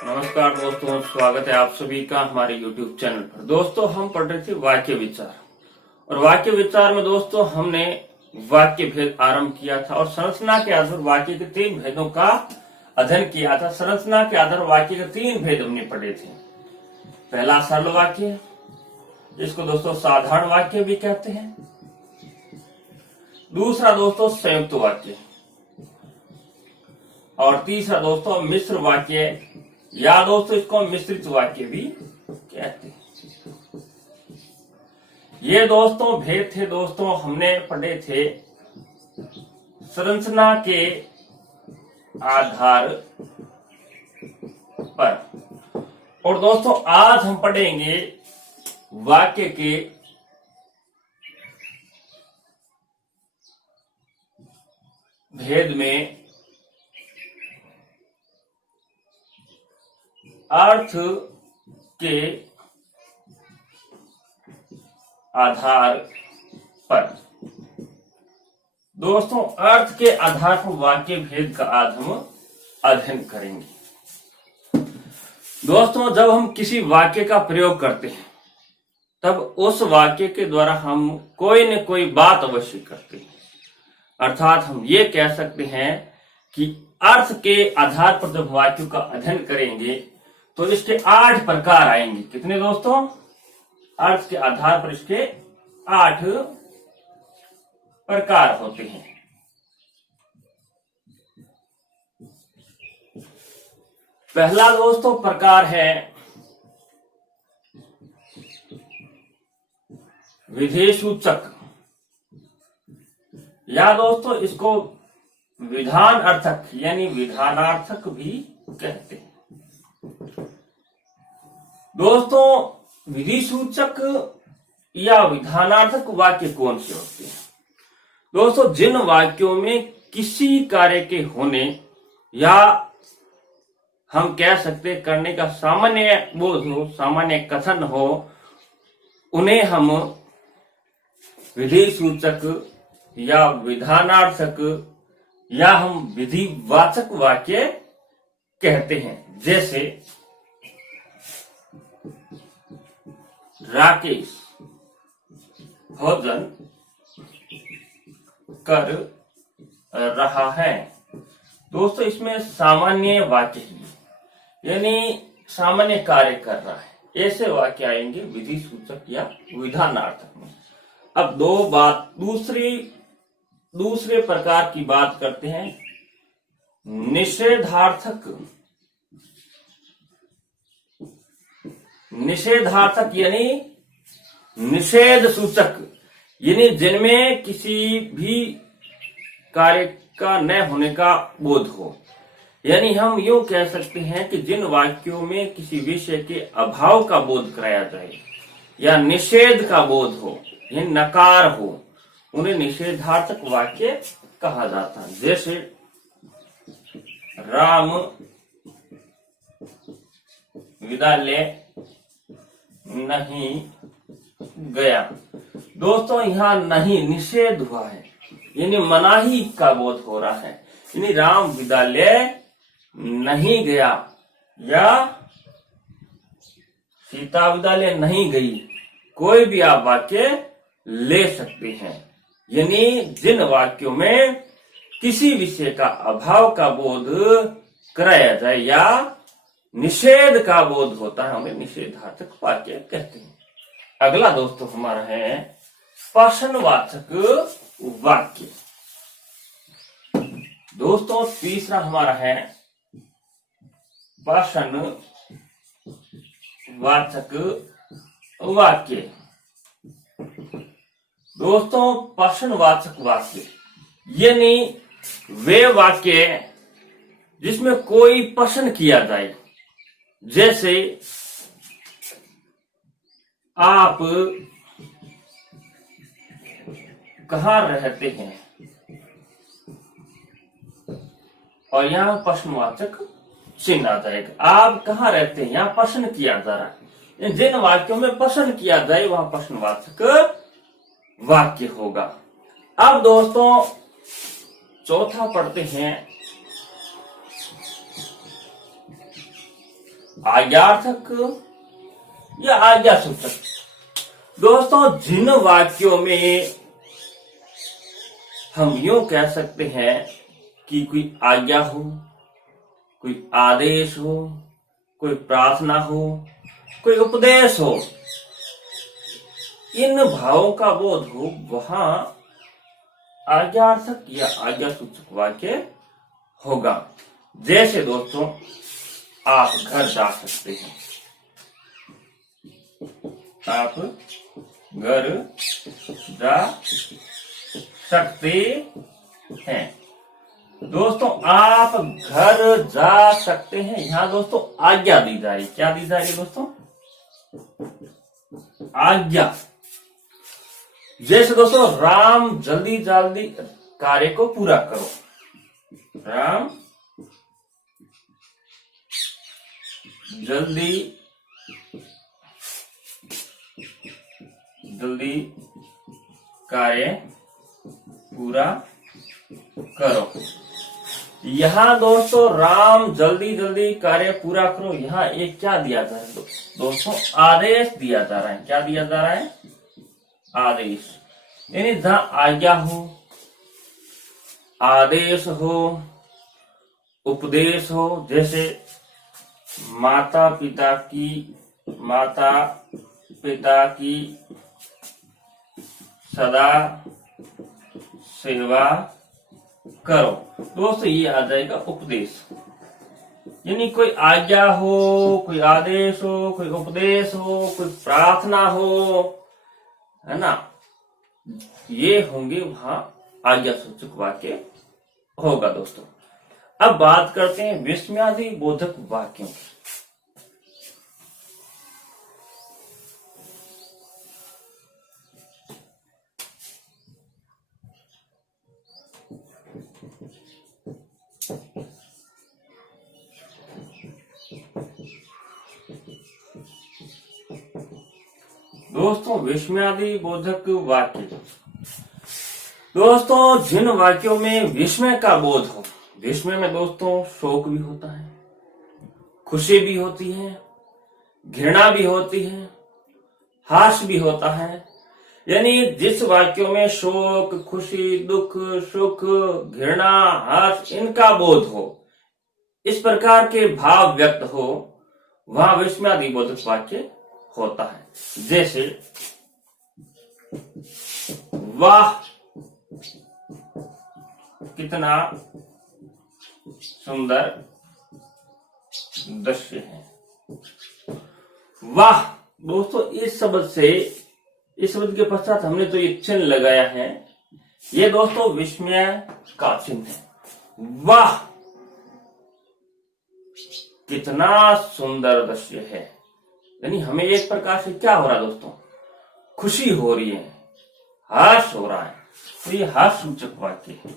नमस्कार दोस्तों, स्वागत है आप सभी का हमारे YouTube चैनल पर। दोस्तों, हम पढ़ रहे थे वाक्य विचार, और वाक्य विचार में दोस्तों हमने वाक्य भेद आरंभ किया था और संरचना के आधार वाक्य के 3 भेदों का अध्ययन किया था। संरचना के आधार वाक्य के 3 भेद हमने पढ़े थे। पहला सरल वाक्य, इसको दोस्तों साधारण वाक्य भी कहते हैं। दूसरा दोस्तों संयुक्त वाक्य, और तीसरा दोस्तों मिश्र वाक्य, या दोस्तों इसको मिश्रित वाक्य भी कहते हैं। ये दोस्तों भेद थे दोस्तों हमने पढ़े थे संरचना के आधार पर। और दोस्तों आज हम पढ़ेंगे वाक्य के भेद में अर्थ के आधार पर। दोस्तों अर्थ के आधार पर वाक्य भेद का आज हम अध्ययन करेंगे। दोस्तों जब हम किसी वाक्य का प्रयोग करते हैं तब उस वाक्य के द्वारा हम कोई न कोई बात अवश्य करते हैं। अर्थात हम ये कह सकते हैं कि अर्थ के आधार पर जब वाक्यों का अध्ययन करेंगे तो इसके 8 प्रकार आएंगे। कितने दोस्तों? अर्थ के आधार पर इसके 8 प्रकार होते हैं। पहला दोस्तों प्रकार है विधेय सूचक, या दोस्तों इसको विधान अर्थक यानी विधानार्थक भी कहते हैं। दोस्तों विधि सूचक या विधानार्थक वाक्य कौन से होते हैं? दोस्तों जिन वाक्यों में किसी कार्य के होने या हम कह सकते करने का सामान्य बोध हो, सामान्य कथन हो, उन्हें हम विधि सूचक या विधानार्थक या हम विधिवाचक वाक्य कहते हैं। जैसे राकेश भोजन कर रहा है। दोस्तों इसमें सामान्य वाक्य है, यानी सामान्य कार्य कर रहा है। ऐसे वाक्य आएंगे विधि सूचक या विधानार्थक में। अब दूसरे प्रकार की बात करते हैं निषेधार्थक यानी निषेध सूचक, यानी जिनमें किसी भी कार्य का न होने का बोध हो। यानी हम यूं कह सकते हैं कि जिन वाक्यों में किसी विषय के अभाव का बोध कराया जाए या निषेध का बोध हो, यानी नकार हो, उन्हें निषेधार्थक वाक्य कहा जाता है। जैसे राम विद्यालय नहीं गया। दोस्तों यहाँ नहीं निषेध हुआ है, यानी मनाही का बोध हो रहा है, यानी राम विद्यालय नहीं गया या सीता विद्यालय नहीं गई। कोई भी आप वाक्य ले सकते हैं। यानी जिन वाक्यों में किसी विषय का अभाव का बोध कराया जाए या निषेध का बोध होता है, हमें निषेधार्थक वाक्य कहते हैं। अगला दोस्तों हमारा है प्रश्नवाचक वाक्य। दोस्तों तीसरा हमारा है प्रश्नवाचक वाक्य। दोस्तों प्रश्नवाचक वाक्य यानी वे वाक्य जिसमें कोई प्रश्न किया जाए। जैसे आप कहाँ रहते हैं, और यहाँ प्रश्नवाचक चिन्ह आ जाएगा। आप कहाँ रहते हैं, यहाँ प्रश्न किया जा रहा है। जिन वाक्यों में प्रश्न किया जाए वहां प्रश्नवाचक वाक्य होगा। अब दोस्तों चौथा पढ़ते हैं आज्ञार्थक या आज्ञा सूचक। दोस्तों जिन वाक्यों में हम यूं कह सकते हैं कि कोई आज्ञा हो, कोई आदेश हो, कोई प्रार्थना हो, कोई उपदेश हो, इन भावों का बोध हो, वहां आज्ञार्थक या आज्ञा सूचक वाक्य होगा। जैसे दोस्तों आप घर जा सकते हैं, आप घर जा सकते हैं। दोस्तों आप घर जा सकते हैं, यहां दोस्तों आज्ञा दी जा रही। क्या दी जा रही है दोस्तों? आज्ञा। जैसे दोस्तों राम जल्दी जल्दी कार्य को पूरा करो, राम जल्दी जल्दी कार्य पूरा करो। यहां दोस्तों राम जल्दी जल्दी कार्य पूरा करो, यहां एक क्या दिया जा रहा है दोस्तों? आदेश दिया जा रहा है। क्या दिया जा रहा है? आदेश। यानी जहां आज्ञा हो, आदेश हो, उपदेश हो, जैसे माता पिता की सदा सेवा करो। दोस्तों ये आ जाएगा उपदेश। यानी कोई आज्ञा हो, कोई आदेश हो, कोई उपदेश हो, कोई प्रार्थना हो, है ना, ये होंगे वहां आज्ञा सूचक वाक्य होगा। दोस्तों अब बात करते हैं विस्मयादि बोधक वाक्यों की। दोस्तों विस्मयादि बोधक वाक्य, दोस्तों जिन वाक्यों में विस्मय का बोध हो, विस्मय में दोस्तों शोक भी होता है, खुशी भी होती है, घृणा भी होती है, हास भी होता है। यानी जिस वाक्यों में शोक, खुशी, दुख, सुख, घृणा, हर्ष इनका बोध हो, इस प्रकार के भाव व्यक्त हो, वहां विस्मयादि बोधक वाक्य होता है। जैसे वाह कितना सुंदर दृश्य है। वाह दोस्तों इस शब्द के पश्चात हमने तो ये चिन्ह लगाया है, ये दोस्तों विस्मय का चिन्ह है। वाह कितना सुंदर दृश्य है। यानी हमें एक प्रकार से क्या हो रहा है दोस्तों? खुशी हो रही है, हर्ष हो रहा है, तो ये हर्ष सूचक वाक्य है।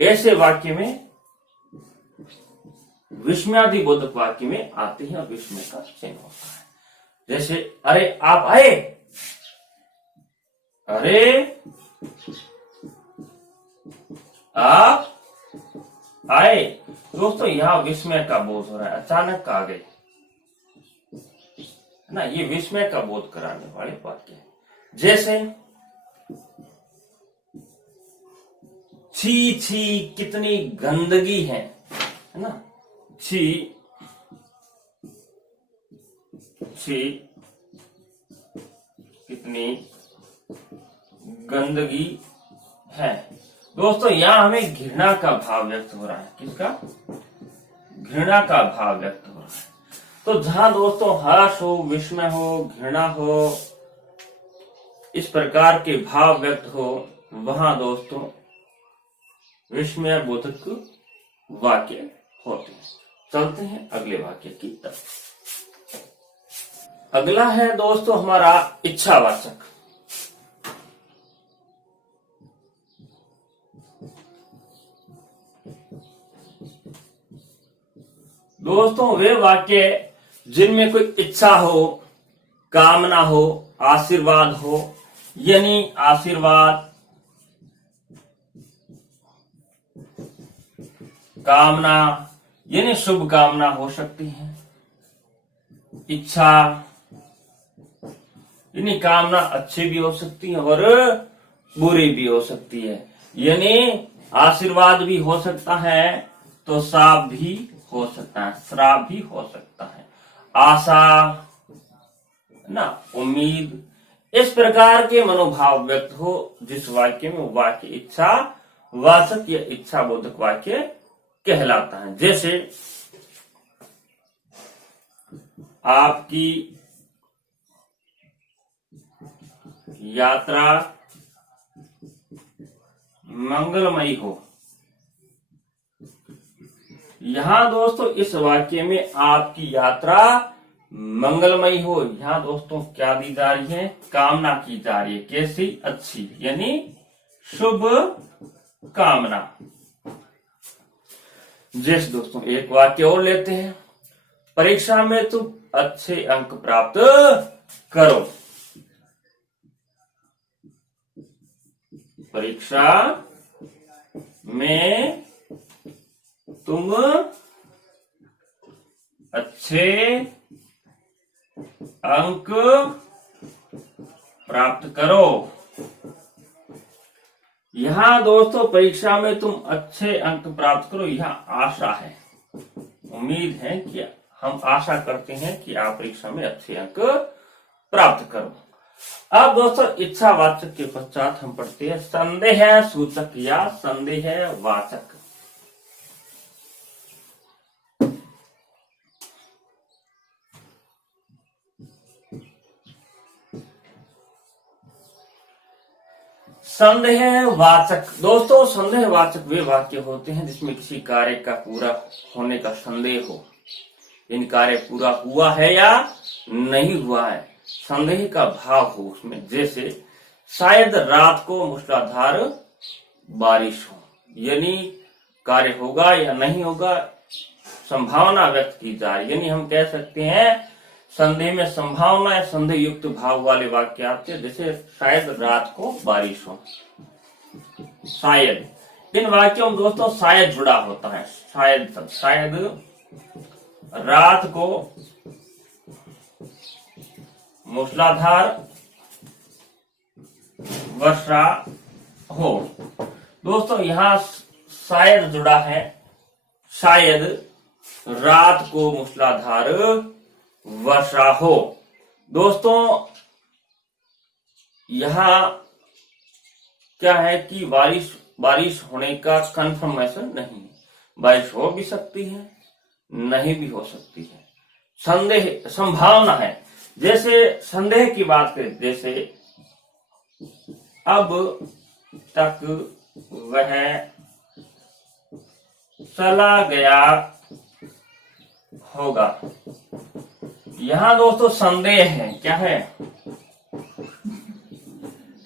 ऐसे वाक्य में विस्मयादि बोधक वाक्य में आते हैं और विस्मय का चिन्ह होता है। जैसे अरे आप आए, अरे आप आए। दोस्तों यहां विस्मय का बोध हो रहा है, अचानक आ गए ना, ये विस्मय का बोध कराने वाले वाक्य है। जैसे छी छी कितनी गंदगी है ना, छी छी कितनी गंदगी है। दोस्तों यहां हमें घृणा का भाव व्यक्त हो रहा है। किसका? घृणा का भाव व्यक्त हो रहा है। तो जहां दोस्तों हर्ष हो, विस्मय हो, घृणा हो, इस प्रकार के भाव व्यक्त हो, वहां दोस्तों विस्मय बोधक वाक्य होते हैं। चलते हैं अगले वाक्य की तरफ। अगला है दोस्तों हमारा इच्छावाचक। दोस्तों वे वाक्य जिनमें कोई इच्छा हो, कामना हो, आशीर्वाद हो, यानी आशीर्वाद, कामना, यानी शुभ कामना हो सकती है। इच्छा यानी कामना अच्छी भी हो सकती है और बुरी भी हो सकती है। यानी आशीर्वाद भी हो सकता है तो श्राप भी हो सकता है, श्राप भी हो सकता है। आशा ना, उम्मीद, इस प्रकार के मनोभाव व्यक्त हो जिस वाक्य में, वाक्य इच्छा वाचक या इच्छा बोधक वाक्य कहलाता है। जैसे आपकी यात्रा मंगलमयी हो। यहां दोस्तों इस वाक्य में आपकी यात्रा मंगलमयी हो, यहां दोस्तों क्या दी जा रही है, कामना की जा रही है। कैसी? अच्छी, यानी शुभ कामना। जैसे दोस्तों एक वाक्य और लेते हैं, परीक्षा में तुम अच्छे अंक प्राप्त करो। परीक्षा में तुम अच्छे अंक प्राप्त करो। यहां दोस्तों परीक्षा में तुम अच्छे अंक प्राप्त करो, यह आशा है, उम्मीद है कि हम आशा करते हैं कि आप परीक्षा में अच्छे अंक प्राप्त करो। अब दोस्तों इच्छावाचक के पश्चात हम पढ़ते हैं संदेह सूचक या संदेह वाचक। संदेहवाचक दोस्तों, संदेहवाचक वे वाक्य होते हैं जिसमें किसी कार्य का पूरा होने का संदेह हो, इन कार्य पूरा हुआ है या नहीं हुआ है, संदेह का भाव हो उसमें। जैसे शायद रात को मूसलाधार बारिश हो, यानी कार्य होगा या नहीं होगा, संभावना व्यक्त की जा रही। यानी हम कह सकते हैं संदेह में संभावना या संदेह युक्त भाव वाले वाक्य आते हैं। जैसे शायद रात को बारिश हो, शायद। इन वाक्यों में दोस्तों शायद जुड़ा होता है, शायद, शायद रात को मूसलाधार वर्षा हो। दोस्तों यहां शायद जुड़ा है, शायद रात को मूसलाधार वर्षा हो। दोस्तों यहां क्या है कि बारिश होने का कंफर्मेशन नहीं है, बारिश हो भी सकती है, नहीं भी हो सकती है, संदेह, संभावना है। जैसे संदेह की बात करें, जैसे अब तक वह चला गया होगा। यहां दोस्तों संदेह है, क्या है,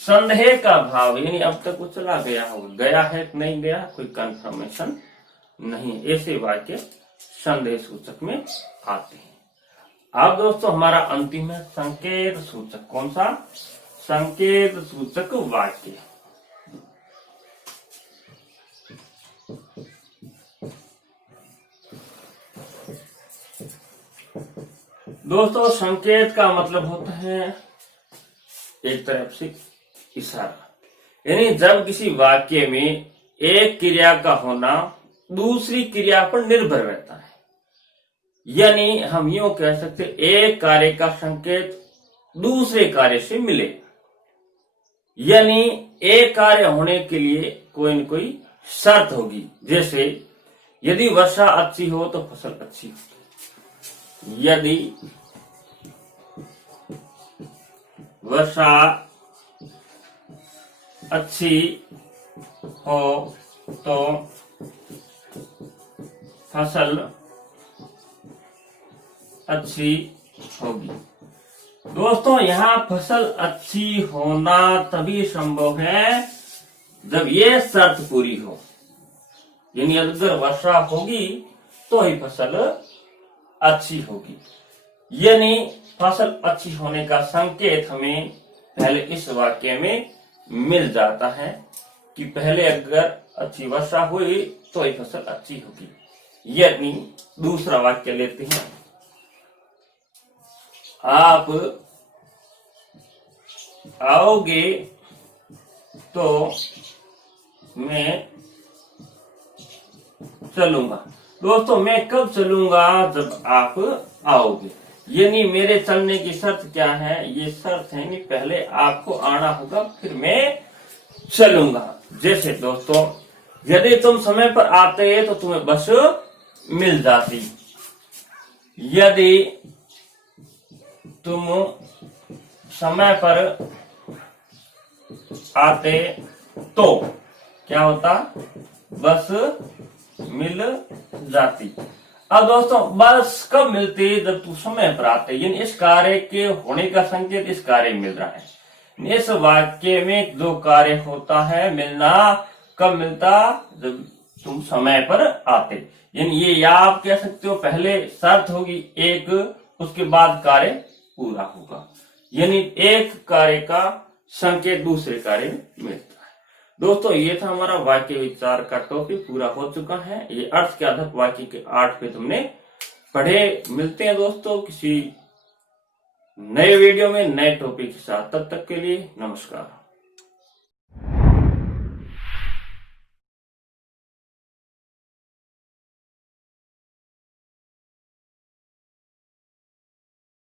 संदेह का भाव, यानी अब तक वो चला गया होगा, गया है कि नहीं गया, कोई कंफर्मेशन नहीं। ऐसे वाक्य संदेह सूचक में आते हैं। अब दोस्तों हमारा अंतिम है संकेत सूचक। कौन सा? संकेत सूचक वाक्य। दोस्तों संकेत का मतलब होता है एक तरफ से इशारा, यानी जब किसी वाक्य में एक क्रिया का होना दूसरी क्रिया पर निर्भर रहता है। यानी हम यूं कह सकते एक कार्य का संकेत दूसरे कार्य से मिले, यानी एक कार्य होने के लिए कोई न कोई शर्त होगी। जैसे यदि वर्षा अच्छी हो तो फसल अच्छी होगी, यदि वर्षा अच्छी हो तो फसल अच्छी होगी। दोस्तों यहाँ फसल अच्छी होना तभी संभव है जब ये शर्त पूरी हो, यानी अगर वर्षा होगी तो ही फसल अच्छी होगी। यानी फसल अच्छी होने का संकेत हमें पहले इस वाक्य में मिल जाता है कि पहले अगर अच्छी वर्षा हुई तो ही फसल अच्छी होगी। यानी दूसरा वाक्य लेते हैं, आप आओगे तो मैं चलूंगा। दोस्तों मैं कब चलूंगा? जब आप आओगे। यानी मेरे चलने की शर्त क्या है? ये शर्त है कि पहले आपको आना होगा, फिर मैं चलूंगा। जैसे दोस्तों, यदि तुम समय पर आते तो तुम्हें बस मिल जाती। यदि तुम समय पर आते तो क्या होता? बस मिल जाती। अब दोस्तों बस कब मिलती? जब तुम समय पर आते। यानी इस कार्य के होने का संकेत इस कार्य में मिल रहा है। इस वाक्य में जो कार्य होता है मिलना, कब मिलता? जब तुम समय पर आते। यानी ये या आप कह सकते हो पहले शर्त होगी एक, उसके बाद कार्य पूरा होगा। यानी एक कार्य का संकेत दूसरे कार्य में मिलता है। दोस्तों ये था हमारा वाक्य विचार का टॉपिक, पूरा हो चुका है। ये अर्थ के आधार वाक्य के 8 पे तुमने पढ़े। मिलते हैं दोस्तों किसी नए वीडियो में नए टॉपिक के साथ। तब तक के लिए नमस्कार।